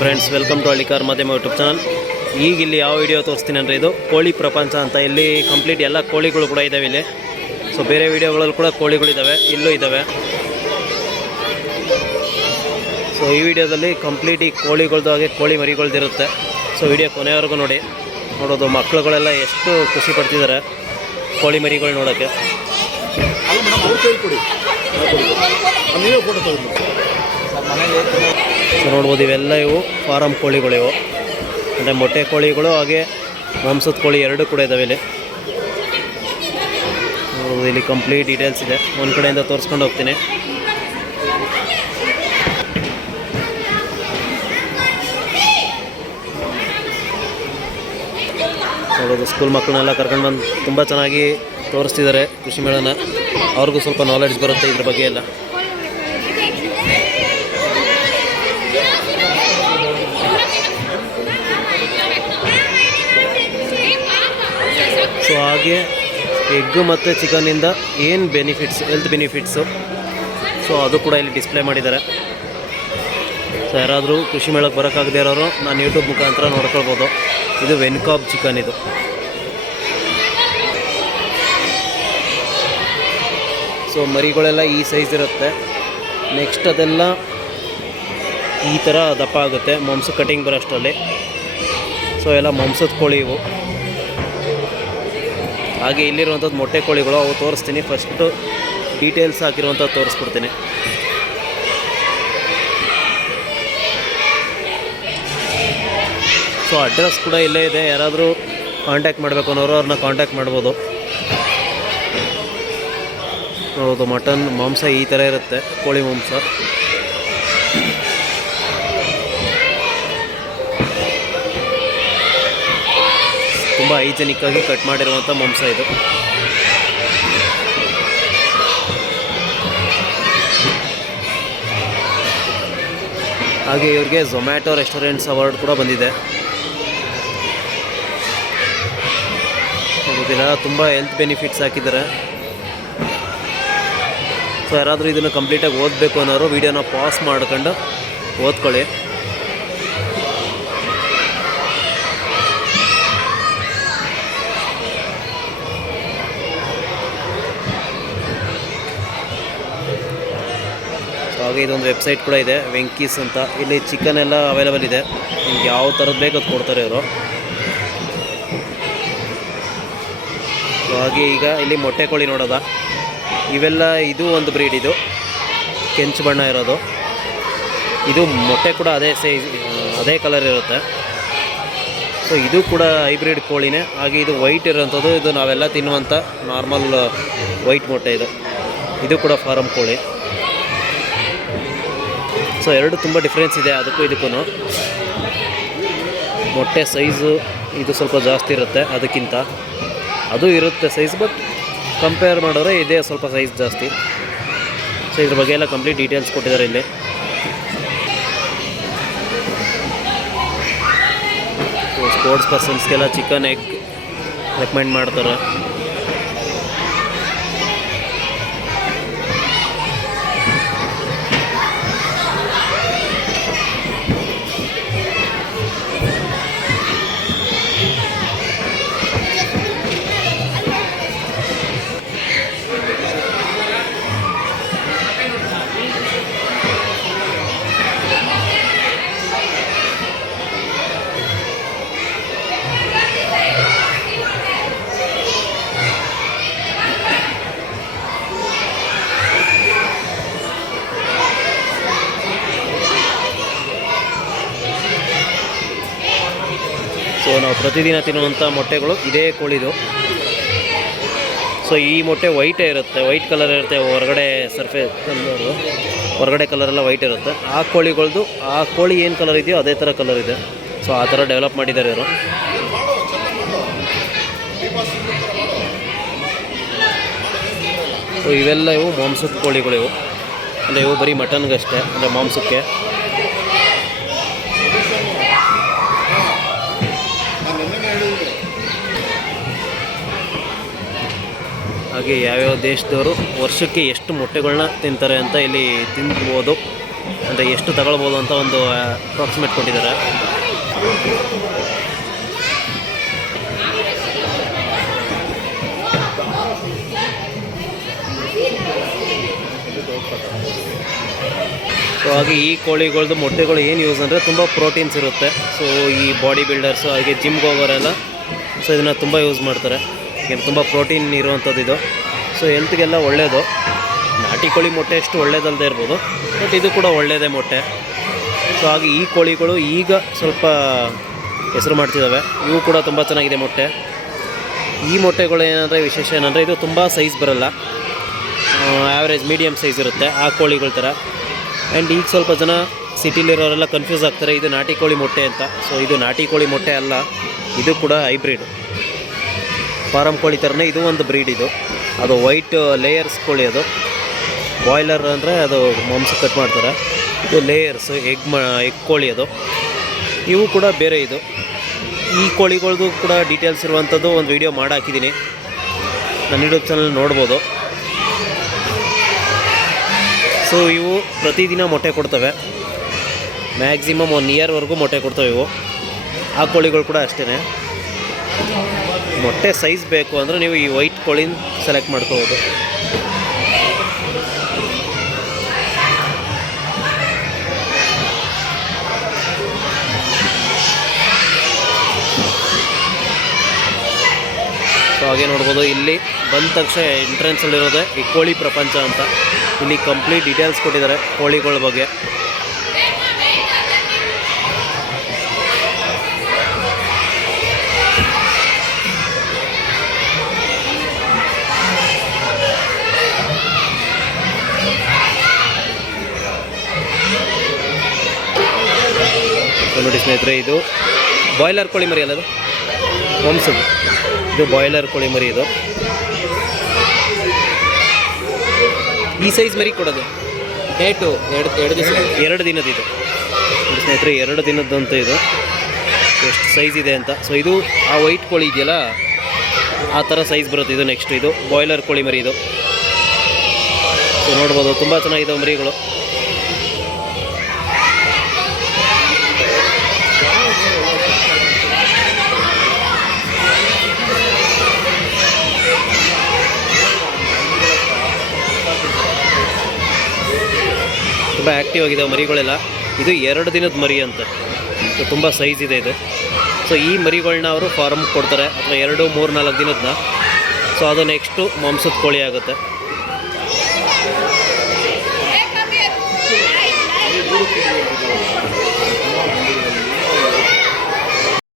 Friends, welcome to Hallikar ಮಾಧ್ಯಮ YouTube channel. ಈಗ ಇಲ್ಲಿ ಯಾವ ವಿಡಿಯೋ ತೋರಿಸ್ತೀನಿ ಅಂದರೆ ಇದು ಕೋಳಿ ಪ್ರಪಂಚ ಅಂತ. ಇಲ್ಲಿ ಕಂಪ್ಲೀಟ್ ಎಲ್ಲ ಕೋಳಿಗಳು ಕೂಡ ಇದ್ದಾವೆ ಇಲ್ಲಿ. ಸೊ ಬೇರೆ ವಿಡಿಯೋಗಳಲ್ಲಿ ಕೂಡ ಕೋಳಿಗಳಿದ್ದಾವೆ, ಇಲ್ಲೂ ಇದ್ದಾವೆ. ಸೊ ಈ ವಿಡಿಯೋದಲ್ಲಿ ಕಂಪ್ಲೀಟ್ ಈ ಕೋಳಿಗಳ್ದು ಹಾಗೆ ಕೋಳಿ ಮರಿಗಳ್ದಿರುತ್ತೆ. ಸೊ ವಿಡಿಯೋ ಕೊನೆಯವರೆಗೂ ನೋಡೋದು. ಮಕ್ಕಳುಗಳೆಲ್ಲ ಎಷ್ಟು ಖುಷಿ ಪಡ್ತಿದ್ದಾರೆ ಕೋಳಿ ಮರಿಗಳು ನೋಡೋಕ್ಕೆ. ಸೊ ನೋಡ್ಬೋದು, ಇವೆಲ್ಲ ಇವು ಫಾರಮ್ ಕೋಳಿಗಳಿವು, ಅಂದರೆ ಮೊಟ್ಟೆ ಕೋಳಿಗಳು ಹಾಗೆ ಮಾಂಸದ ಕೋಳಿ ಎರಡು ಕೂಡ ಇದ್ದಾವೆ ಇಲ್ಲಿ. ಇಲ್ಲಿ ಕಂಪ್ಲೀಟ್ ಡೀಟೇಲ್ಸ್ ಇದೆ. ಒಂದು ಕಡೆಯಿಂದ ತೋರಿಸ್ಕೊಂಡು ಹೋಗ್ತೀನಿ. ನೋಡೋದು, ಸ್ಕೂಲ್ ಮಕ್ಕಳನ್ನೆಲ್ಲ ಕರ್ಕೊಂಡು ಬಂದು ತುಂಬ ಚೆನ್ನಾಗಿ ತೋರಿಸ್ತಿದ್ದಾರೆ ಕೃಷಿ ಮೇಳನ. ಅವ್ರಿಗೂ ಸ್ವಲ್ಪ ನಾಲೆಡ್ಜ್ ಬರುತ್ತೆ ಇದ್ರ ಬಗ್ಗೆ ಎಲ್ಲ. ಸೊ ಹಾಗೆ ಎಗ್ಗು ಮತ್ತು ಚಿಕನ್ನಿಂದ ಏನು ಬೆನಿಫಿಟ್ಸ್, ಹೆಲ್ತ್ ಬೆನಿಫಿಟ್ಸು, ಸೊ ಅದು ಕೂಡ ಇಲ್ಲಿ ಡಿಸ್ಪ್ಲೇ ಮಾಡಿದ್ದಾರೆ. ಸೊ ಯಾರಾದರೂ ಕೃಷಿ ಮೇಳಕ್ಕೆ ಬರೋಕ್ಕಾಗದೇ ಇರೋರು ನಾನು ಯೂಟ್ಯೂಬ್ ಮುಖಾಂತರ ನೋಡ್ಕೊಳ್ಬೋದು. ಇದು ವೆನ್ಕಾಬ್ ಚಿಕನ್ ಇದು. ಸೊ ಮರಿಗಳೆಲ್ಲ ಈ ಸೈಜ್ ಇರುತ್ತೆ. ನೆಕ್ಸ್ಟ್ ಅದೆಲ್ಲ ಈ ಥರ ದಪ್ಪ ಆಗುತ್ತೆ ಮಾಂಸ ಕಟಿಂಗ್ ಬರೋಷ್ಟರಲ್ಲಿ. ಸೊ ಎಲ್ಲ ಮಾಂಸದ ಕೋಳಿ ಇವು. ಹಾಗೆ ಇಲ್ಲಿರುವಂಥದ್ದು ಮೊಟ್ಟೆ ಕೋಳಿಗಳು, ಅವು ತೋರಿಸ್ತೀನಿ. ಫಸ್ಟು ಡೀಟೇಲ್ಸ್ ಹಾಕಿರುವಂಥದ್ದು ತೋರಿಸ್ಬಿಡ್ತೀನಿ. ಸೊ ಅಡ್ರೆಸ್ ಕೂಡ ಇಲ್ಲೇ ಇದೆ. ಯಾರಾದರೂ ಕಾಂಟ್ಯಾಕ್ಟ್ ಮಾಡಬೇಕು ಅನ್ನೋರು ಅವ್ರನ್ನ ಕಾಂಟ್ಯಾಕ್ಟ್ ಮಾಡ್ಬೋದು. ನೋಡೋದು, ಮಟನ್ ಮಾಂಸ ಈ ಥರ ಇರುತ್ತೆ, ಕೋಳಿ ಮಾಂಸ. ತುಂಬ ಹೈಜೆನಿಕ್ಕಾಗಿ ಕಟ್ ಮಾಡಿರುವಂಥ ಮಾಂಸ ಇದು. ಹಾಗೆ ಇವ್ರಿಗೆ ಝೊಮ್ಯಾಟೊ ರೆಸ್ಟೋರೆಂಟ್ಸ್ ಅವಾರ್ಡ್ ಕೂಡ ಬಂದಿದೆ. ನೋಡೋದಿಲ್ಲ, ತುಂಬ ಹೆಲ್ತ್ ಬೆನಿಫಿಟ್ಸ್ ಹಾಕಿದ್ದಾರೆ. ಸೊ ಯಾರಾದರೂ ಇದನ್ನು ಕಂಪ್ಲೀಟಾಗಿ ಓದಬೇಕು ಅನ್ನೋರು ವೀಡಿಯೋನ ಪಾಸ್ ಮಾಡ್ಕೊಂಡು ಓದ್ಕೊಳ್ಳಿ. ಹಾಗೆ ಇದೊಂದು ವೆಬ್ಸೈಟ್ ಕೂಡ ಇದೆ, ವೆಂಕೀಸ್ ಅಂತ. ಇಲ್ಲಿ ಚಿಕನ್ ಎಲ್ಲ ಅವೈಲೇಬಲ್ ಇದೆ. ನಿಮ್ಗೆ ಯಾವ ಥರದ್ದು ಬೇಕು ಅದು ಕೊಡ್ತಾರೆ ಇವರು. ಹಾಗೆ ಈಗ ಇಲ್ಲಿ ಮೊಟ್ಟೆ ಕೋಳಿ ನೋಡೋದ, ಇವೆಲ್ಲ ಇದು ಒಂದು ಬ್ರೀಡ್. ಇದು ಕೆಂಚು ಬಣ್ಣ ಇರೋದು. ಇದು ಮೊಟ್ಟೆ ಕೂಡ ಅದೇ ಸೈಜ್, ಅದೇ ಕಲರ್ ಇರುತ್ತೆ. ಸೊ ಇದು ಕೂಡ ಹೈಬ್ರಿಡ್ ಕೋಳಿನೇ. ಹಾಗೆ ಇದು ವೈಟ್ ಇರೋಂಥದ್ದು, ಇದು ನಾವೆಲ್ಲ ತಿನ್ನುವಂಥ ನಾರ್ಮಲ್ ವೈಟ್ ಮೊಟ್ಟೆ ಇದು. ಇದು ಕೂಡ ಫಾರಮ್ ಕೋಳಿ. ಸೊ ಎರಡು ತುಂಬ ಡಿಫ್ರೆನ್ಸ್ ಇದೆ ಅದಕ್ಕೂ ಇದಕ್ಕೂ. ಮೊಟ್ಟೆ ಸೈಜು ಇದು ಸ್ವಲ್ಪ ಜಾಸ್ತಿ ಇರುತ್ತೆ ಅದಕ್ಕಿಂತ. ಅದು ಇರುತ್ತೆ ಸೈಜ್, ಬಟ್ ಕಂಪೇರ್ ಮಾಡಿದ್ರೆ ಇದೇ ಸ್ವಲ್ಪ ಸೈಜ್ ಜಾಸ್ತಿ. ಸೊ ಇದ್ರ ಬಗ್ಗೆ ಎಲ್ಲ ಕಂಪ್ಲೀಟ್ ಡೀಟೇಲ್ಸ್ ಕೊಟ್ಟಿದ್ದಾರೆ ಇಲ್ಲಿ. ಸ್ಪೋರ್ಟ್ಸ್ ಪರ್ಸನ್ಸ್ಗೆಲ್ಲ ಚಿಕನ್ ಎಗ್ ರೆಕಮೆಂಡ್ ಮಾಡ್ತಾರೆ. ಸೊ ನಾವು ಪ್ರತಿದಿನ ತಿನ್ನುವಂಥ ಮೊಟ್ಟೆಗಳು ಇದೇ ಕೋಳಿದು. ಸೊ ಈ ಮೊಟ್ಟೆ ವೈಟೇ ಇರುತ್ತೆ, ವೈಟ್ ಕಲರ್ ಇರುತ್ತೆ. ಹೊರಗಡೆ ಹೊರಗಡೆ ಕಲರೆಲ್ಲ ವೈಟ್ ಇರುತ್ತೆ. ಆ ಕೋಳಿಗಳ್ದು, ಆ ಕೋಳಿ ಏನು ಕಲರ್ ಇದೆಯೋ ಅದೇ ಥರ ಕಲರ್ ಇದೆ. ಸೊ ಆ ಥರ ಡೆವಲಪ್ ಮಾಡಿದ್ದಾರೆ ಇವರು. ಸೊ ಇವೆಲ್ಲ ಇವು ಮಾಂಸದ ಕೋಳಿಗಳಿವು. ಅಂದರೆ ಇವು ಬರೀ ಮಟನ್ಗಷ್ಟೇ, ಅಂದರೆ ಮಾಂಸಕ್ಕೆ. ಹಾಗೆ ಯಾವ್ಯಾವ ದೇಶದವರು ವರ್ಷಕ್ಕೆ ಎಷ್ಟು ಮೊಟ್ಟೆಗಳನ್ನ ತಿಂತಾರೆ ಅಂತ ಇಲ್ಲಿ ತಿನ್ಬೋದು. ಅಂದರೆ ಎಷ್ಟು ತಗೊಳ್ಬೋದು ಅಂತ ಒಂದು ಅಪ್ರಾಕ್ಸಿಮೇಟ್ ಕೊಟ್ಟಿದ್ದಾರೆ. ಸೊ ಹಾಗೆ ಈ ಕೋಳಿಗಳದ್ದು ಮೊಟ್ಟೆಗಳು ಏನು ಯೂಸ್ ಅಂದರೆ ತುಂಬ ಪ್ರೋಟೀನ್ಸ್ ಇರುತ್ತೆ. ಸೊ ಈ ಬಾಡಿ ಬಿಲ್ಡರ್ಸು ಹಾಗೆ ಜಿಮ್ಗೆ ಹೋಗೋರೆಲ್ಲ ಸೊ ಇದನ್ನು ತುಂಬ ಯೂಸ್ ಮಾಡ್ತಾರೆ. ಏನು ತುಂಬ ಪ್ರೋಟೀನ್ ಇರುವಂಥದ್ದು ಇದು. ಸೊ ಹೆಲ್ತ್ಗೆಲ್ಲ ಒಳ್ಳೆಯದು. ನಾಟಿ ಕೋಳಿ ಮೊಟ್ಟೆ ಎಷ್ಟು ಒಳ್ಳೇದಲ್ಲದೆ ಇರ್ಬೋದು, ಬಟ್ ಇದು ಕೂಡ ಒಳ್ಳೆಯದೇ ಮೊಟ್ಟೆ. ಸೊ ಹಾಗೆ ಈ ಕೋಳಿಗಳು ಈಗ ಸ್ವಲ್ಪ ಹೆಸರು ಮಾಡ್ತಿದ್ದಾವೆ. ಇವು ಕೂಡ ತುಂಬ ಚೆನ್ನಾಗಿದೆ ಮೊಟ್ಟೆ. ಈ ಮೊಟ್ಟೆಗಳು ಏನಂದರೆ ವಿಶೇಷ ಏನಂದರೆ ಇದು ತುಂಬ ಸೈಜ್ ಬರೋಲ್ಲ, ಆ್ಯಾವ್ರೇಜ್ ಮೀಡಿಯಮ್ ಸೈಜ್ ಇರುತ್ತೆ ಆ ಕೋಳಿಗಳ ಥರ. ಆ್ಯಂಡ್ ಈಗ ಸ್ವಲ್ಪ ಜನ ಸಿಟಿಲಿರೋರೆಲ್ಲ ಕನ್ಫ್ಯೂಸ್ ಆಗ್ತಾರೆ ಇದು ನಾಟಿ ಕೋಳಿ ಮೊಟ್ಟೆ ಅಂತ. ಸೊ ಇದು ನಾಟಿ ಕೋಳಿ ಮೊಟ್ಟೆ ಅಲ್ಲ, ಇದು ಕೂಡ ಹೈಬ್ರಿಡ್ ಫಾರಮ್ ಕೋಳಿ ಥರನೇ ಇದು ಒಂದು ಬ್ರೀಡ್. ಅದು ವೈಟ್ ಲೇಯರ್ಸ್ ಕೋಳಿ. ಅದು ಬಾಯ್ಲರ್ ಅಂದರೆ ಅದು ಮಾಂಸ ಕಟ್ ಮಾಡ್ತಾರೆ. ಇದು ಲೇಯರ್ಸ್ ಎಗ್ ಕೋಳಿ. ಅದು ಇವು ಕೂಡ ಬೇರೆ. ಈ ಕೋಳಿಗಳದ್ದು ಕೂಡ ಡೀಟೇಲ್ಸ್ ಇರುವಂಥದ್ದು ಒಂದು ವಿಡಿಯೋ ಮಾಡಿ ಹಾಕಿದ್ದೀನಿ, ನನ್ನ ಯೂಟ್ಯೂಬ್ ಚಾನಲ್ ನೋಡ್ಬೋದು. ಸೊ ಇವು ಪ್ರತಿದಿನ ಮೊಟ್ಟೆ ಕೊಡ್ತವೆ, ಮ್ಯಾಕ್ಸಿಮಮ್ 1 ಇಯರ್ವರೆಗೂ ಮೊಟ್ಟೆ ಕೊಡ್ತವೆ ಇವು. ಆ ಕೋಳಿಗಳು ಕೂಡ ಅಷ್ಟೇ. ಮೊಟ್ಟೆ ಸೈಜ್ ಬೇಕು ಅಂದರೆ ನೀವು ಈ ವೈಟ್ ಕೋಳಿನ ಸೆಲೆಕ್ಟ್ ಮಾಡ್ಕೋಬೋದು. ಸೊ ಹಾಗೆ ನೋಡ್ಬೋದು, ಇಲ್ಲಿ ಬಂದ ತಕ್ಷಣ ಎಂಟ್ರೆನ್ಸಲ್ಲಿರೋದೆ ಈ ಕೋಳಿ ಪ್ರಪಂಚ ಅಂತ. ಇಲ್ಲಿ ಕಂಪ್ಲೀಟ್ ಡೀಟೇಲ್ಸ್ ಕೊಟ್ಟಿದ್ದಾರೆ ಕೋಳಿಗಳ ಬಗ್ಗೆ. ನೋಡಿ ಸ್ನೇಹಿತರೆ, ಇದು ಬಾಯ್ಲರ್ ಕೋಳಿ ಮರಿ ಅಲ್ಲ, ಅದು ಮಾಂಸದ್ದು. ಇದು ಬಾಯ್ಲರ್ ಕೋಳಿ ಮರಿ. ಇದು ಈ ಸೈಜ್ ಮರಿ ಕೊಡೋದು ಡೇಟು 2 ದಿವಸ 2 ದಿನದಿದು. ನೋಡಿ ಸ್ನೇಹಿತರೆ, 2 ದಿನದ್ದಂತ ಇದು ಎಷ್ಟು ಸೈಜ್ ಇದೆ ಅಂತ. ಸೊ ಇದು ಆ ವೈಟ್ ಕೋಳಿ ಇದೆಯಲ್ಲ ಆ ಥರ ಸೈಜ್ ಬರುತ್ತೆ ಇದು. ನೆಕ್ಸ್ಟ್ ಇದು ಬಾಯ್ಲರ್ ಕೋಳಿ ಮರಿ. ಇದು ಸೊ ನೋಡ್ಬೋದು, ತುಂಬ ಚೆನ್ನಾಗಿದ್ದಾವೆ ಮರಿಗಳು. ತುಂಬ ಆ್ಯಕ್ಟಿವ್ ಆಗಿದೆ ಮರಿಗಳೆಲ್ಲ. ಇದು 2 ದಿನದ ಮರಿ ಅಂತ. ಸೊ ತುಂಬ ಸೈಜ್ ಇದೆ ಇದು. ಸೊ ಈ ಮರಿಗಳನ್ನ ಅವರು ಫಾರ್ಮ್ಗೆ ಕೊಡ್ತಾರೆ, ಅಥವಾ 2, 3, 4 ದಿನದನ್ನ. ಸೊ ಅದು ನೆಕ್ಸ್ಟು ಮಾಂಸದ ಕೋಳಿ ಆಗುತ್ತೆ.